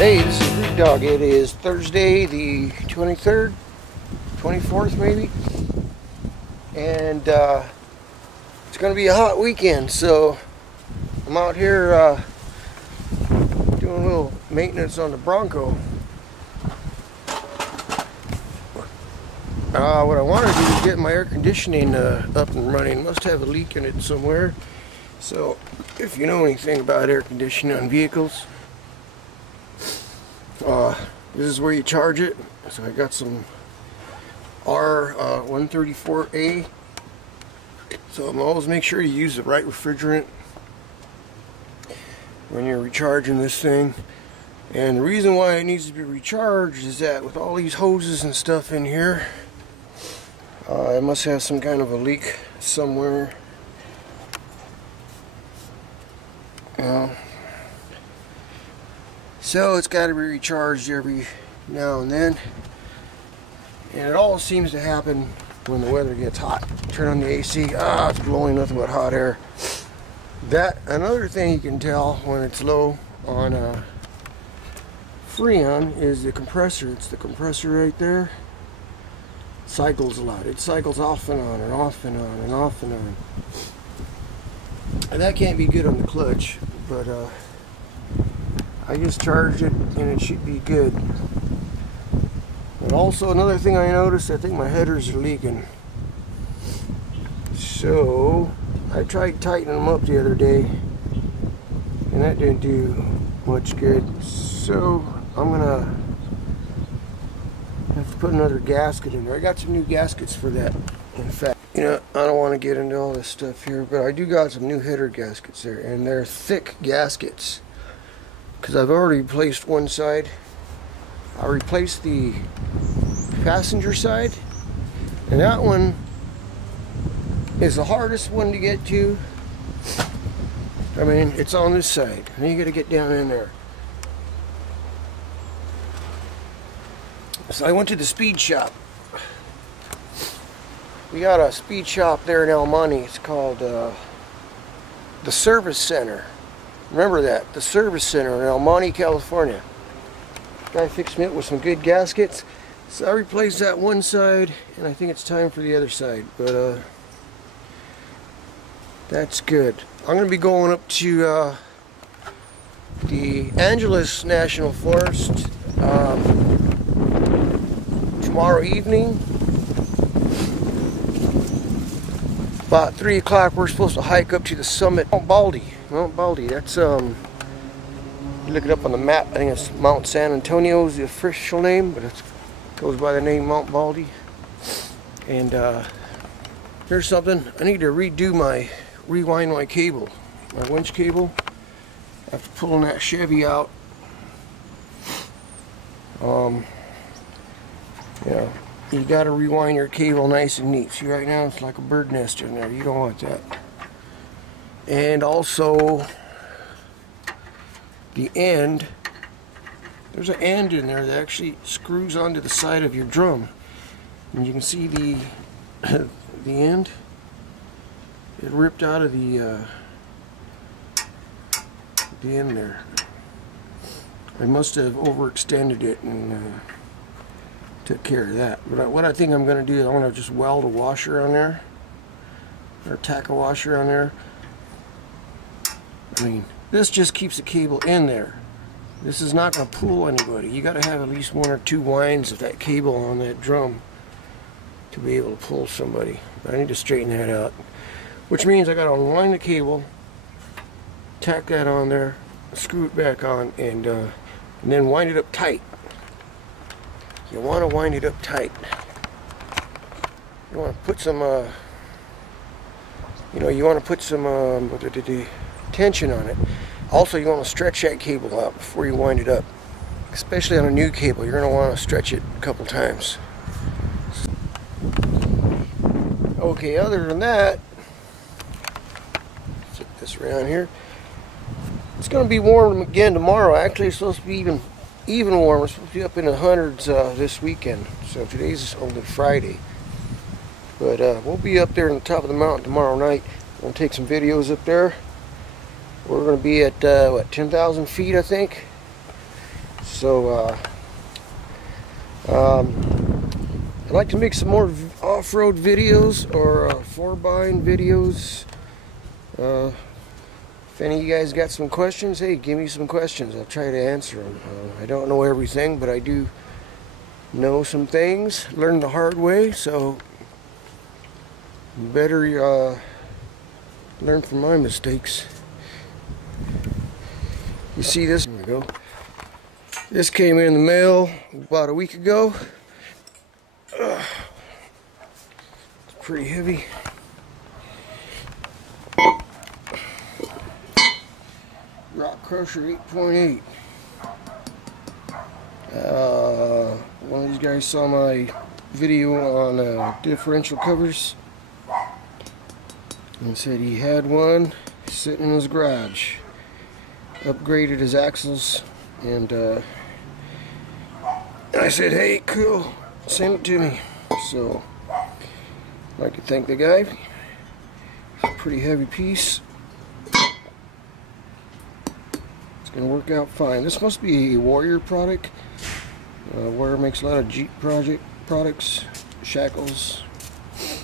Hey, this is Greek Dog. It is Thursday the 23rd, 24th maybe, and it's going to be a hot weekend, so I'm out here doing a little maintenance on the Bronco. What I want to do is get my air conditioning up and running. Must have a leak in it somewhere. So if you know anything about air conditioning on vehicles, this is where you charge it. So I got some R134A. So I'm always make sure you use the right refrigerant when you're recharging this thing. And the reason why it needs to be recharged is that with all these hoses and stuff in here, it must have some kind of a leak somewhere. So it's got to be recharged every now and then, and it all seems to happen when the weather gets hot. Turn on the AC, it's blowing nothing but hot air. Another thing you can tell when it's low on Freon is the compressor. It's the compressor right there. Cycles a lot. It cycles off and on and off and on and off and on. And that can't be good on the clutch, but I just charged it and it should be good. And also another thing I noticed, I think my headers are leaking. So I tried tightening them up the other day and that didn't do much good. So I'm gonna have to put another gasket in there. I got some new gaskets for that, in fact. You know, I don't want to get into all this stuff here, but I do got some new header gaskets there, and they're thick gaskets. Because I've already replaced one side. I replaced the passenger side, and that one is the hardest one to get to. I mean, it's on this side, and you got to get down in there. So I went to the speed shop. We got a speed shop there in El Monte. It's called the Service Center. Remember that, the Service Center in El Monte, California. Guy fixed me up with some good gaskets. So I replaced that one side, and I think it's time for the other side. But that's good. I'm going to be going up to the Angeles National Forest tomorrow evening. About 3 o'clock, we're supposed to hike up to the summit, Mount Baldy. Mount Baldy, that's, you look it up on the map, I think it's Mount San Antonio is the official name, but it goes by the name Mount Baldy. And here's something, I need to rewind my cable, my winch cable, after pulling that Chevy out. Yeah. You got to rewind your cable nice and neat. See, right now it's like a bird nest in there. You don't want that. And also the end, there's an end in there that actually screws onto the side of your drum, and you can see the the end. It ripped out of the end there. I must have overextended it and took care of that. But what I think I'm going to do is I want to just weld a washer on there, or tack a washer on there. I mean, this just keeps the cable in there. This is not going to pull anybody. You got to have at least 1 or 2 winds of that cable on that drum to be able to pull somebody. But I need to straighten that out, which means I got to unwind the cable, tack that on there, screw it back on, and then wind it up tight. You want to wind it up tight. You want to put some, you want to put some tension on it. Also, you want to stretch that cable out before you wind it up. Especially on a new cable, you're going to want to stretch it a couple times. Okay, other than that, set this around here. It's going to be warm again tomorrow. Actually, it's supposed to be even warmer. It's supposed to be up in the hundreds this weekend. So today's only Friday. But we'll be up there on the top of the mountain tomorrow night. We'll take some videos up there. We're going to be at, what, 10,000 feet, I think. So I'd like to make some more off-road videos or 4-bind videos. If any of you guys got some questions, hey, give me some questions. I'll try to answer them. I don't know everything, but I do know some things. Learn the hard way, so you better learn from my mistakes. You see this? Here we go. This came in the mail about a week ago. It's pretty heavy. Rock Crusher 8.8. One of these guys saw my video on differential covers and said he had one sitting in his garage. Upgraded his axles, and I said, hey, cool, send it to me. So I'd like to thank the guy. It's a pretty heavy piece. It's going to work out fine. This must be a Warrior product. Warrior makes a lot of Jeep products, shackles.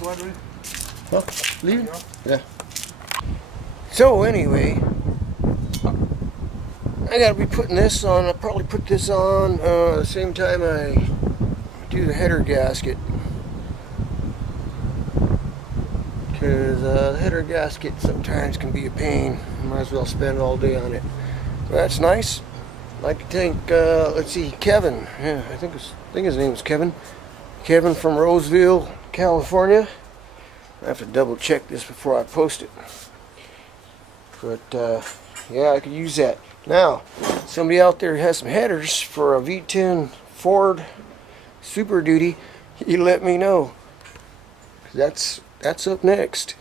Huh? Leaving? Yeah. So anyway, I gotta be putting this on. I'll probably put this on the same time I do the header gasket, because the header gasket sometimes can be a pain. Might as well spend all day on it. Well, that's nice. I'd like to thank, let's see, Kevin. Yeah, I think his name was Kevin. Kevin from Roseville, California. I have to double check this before I post it. But yeah, I could use that. Now, somebody out there has some headers for a V10 Ford Super Duty, you let me know. That's up next.